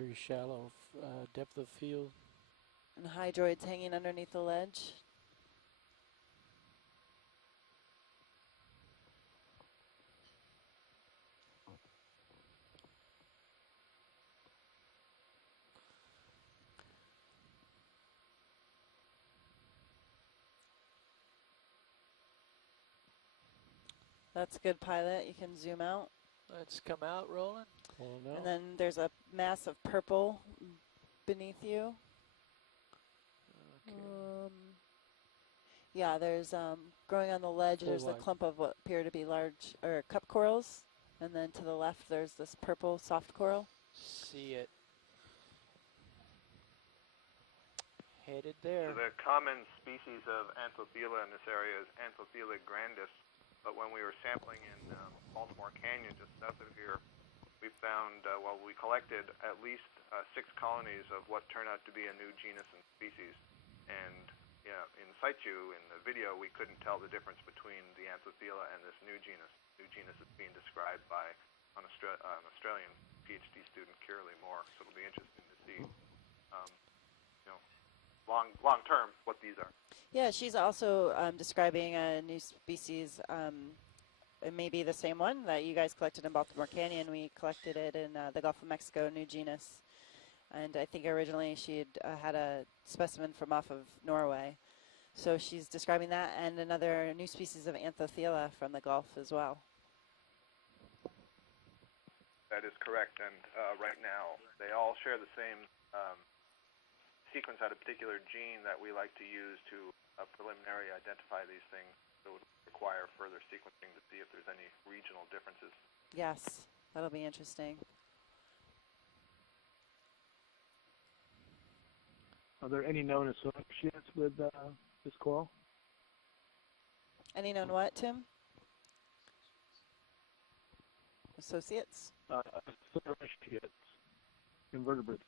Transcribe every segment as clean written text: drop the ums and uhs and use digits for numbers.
Very shallow depth of field. And hydroids hanging underneath the ledge. That's good, pilot. You can zoom out. Let's come out, Roland. And then there's a mass of purple beneath you. Okay. Yeah, there's growing on the ledge, there's a clump of what appear to be large or cup corals. And then to the left, there's this purple soft coral. See it. Headed there. So the common species of Anthophila in this area is Anthophila grandis. But when we were sampling in Baltimore Canyon, just south of here, we found, we collected at least 6 colonies of what turned out to be a new genus and species. And in situ, in the video, we couldn't tell the difference between the Anthophila and this new genus. New genus is being described by an Australian PhD student, Kirley Moore. So it'll be interesting to see, long term, what these are. Yeah, she's also describing a new species. It may be the same one that you guys collected in Baltimore Canyon. We collected it in the Gulf of Mexico, new genus. And I think originally she had a specimen from off of Norway. So she's describing that and another new species of Anthophila from the Gulf as well. That is correct. And right now, they all share the same sequence out a particular gene that we like to use to preliminary identify these things. So it would require further sequencing to see if there's any regional differences. Yes, that'll be interesting. Are there any known associates with this coral? Any known what, Tim? Associates? Associates, invertebrates.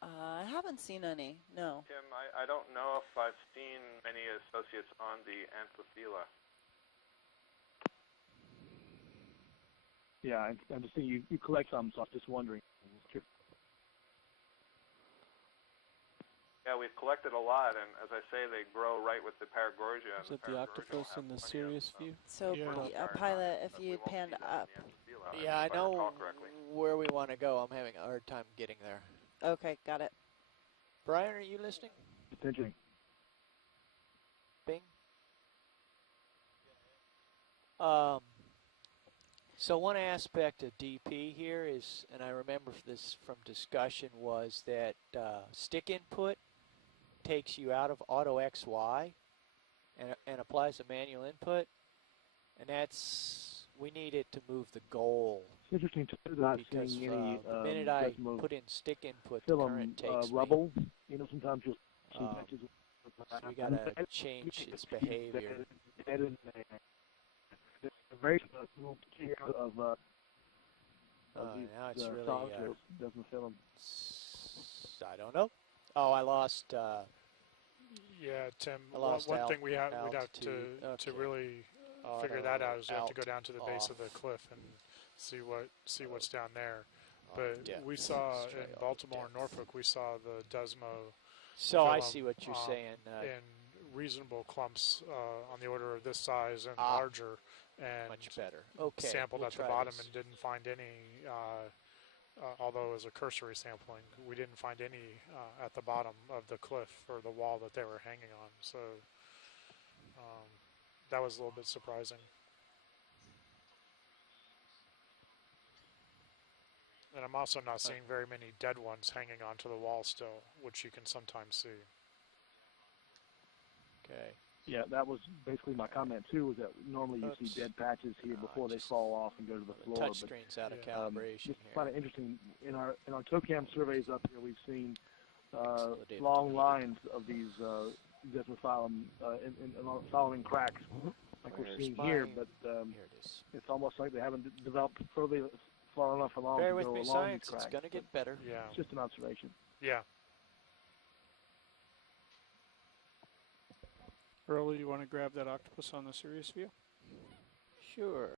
I haven't seen any, no. Tim, I don't know if I've seen many associates on the Anthophila. Yeah, I'm just saying you collect some, so I was just wondering. Yeah, we've collected a lot, and as I say, they grow right with the paragorgia. Is it the octopus in the serious view? So, pilot, if you panned up. Yeah, I know where we want to go. I'm having a hard time getting there. Okay, got it. Brian, are you listening? Attention. Bing. So one aspect of DP here is, and I remember this from discussion, was that stick input takes you out of auto XY and applies a manual input, and we need it to move the goal. It's interesting to not because seeing any the minute I put in stick input, the current takes rubble. You know, sometimes you'll see patches. So we gotta change its behavior. Very little of now it's really doesn't fill them. I don't know. Oh, I lost. Yeah, Tim. I lost one thing we'd have altitude. to really figure that out is we have to go down to the base of the cliff and see what's down there. But we saw in Baltimore and Norfolk, we saw the Desmo. So I see what you're saying. In reasonable clumps on the order of this size and larger, and much better. Okay, sampled at the bottom and didn't find any. Although it was a cursory sampling, we didn't find any at the bottom of the cliff or the wall that they were hanging on. So that was a little bit surprising. And I'm also not seeing very many dead ones hanging onto the wall still, which you can sometimes see. Okay. Yeah, that was basically my comment too. Was that normally you see dead patches here before they fall off and go to the floor. Touch screen's out of calibration here. It's kind of interesting. In our TOCAM surveys up here, we've seen long lines of these Desmophyllum following cracks, like we're seeing here. But it's almost like they haven't developed further far enough along Bear to with go me, along science. these cracks. It's going to get better. Yeah. It's just an observation. Yeah. Earl, you want to grab that octopus on the serious view? Sure.